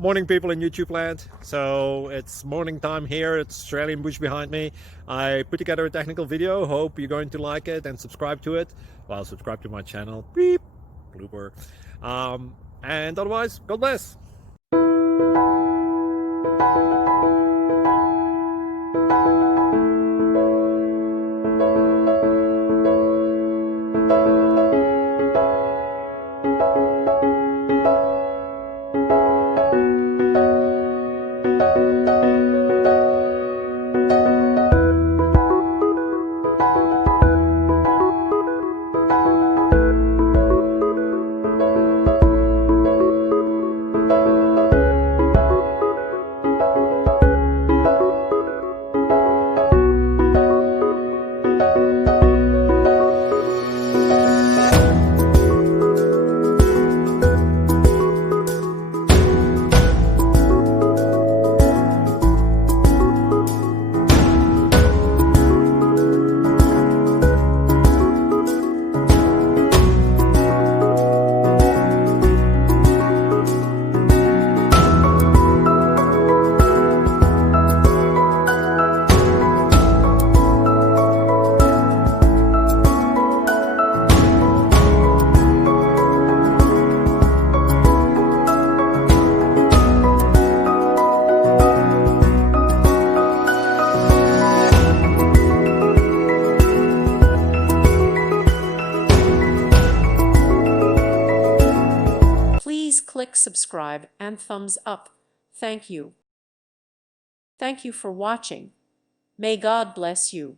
Morning, people in YouTube land. So it's morning time here. It's Australian bush behind me. I put together a technical video. Hope you're going to like it and subscribe to it. Well, subscribe to my channel. Beep, blooper. And otherwise, God bless. Please click subscribe and thumbs up. Thank you. Thank you for watching. May God bless you.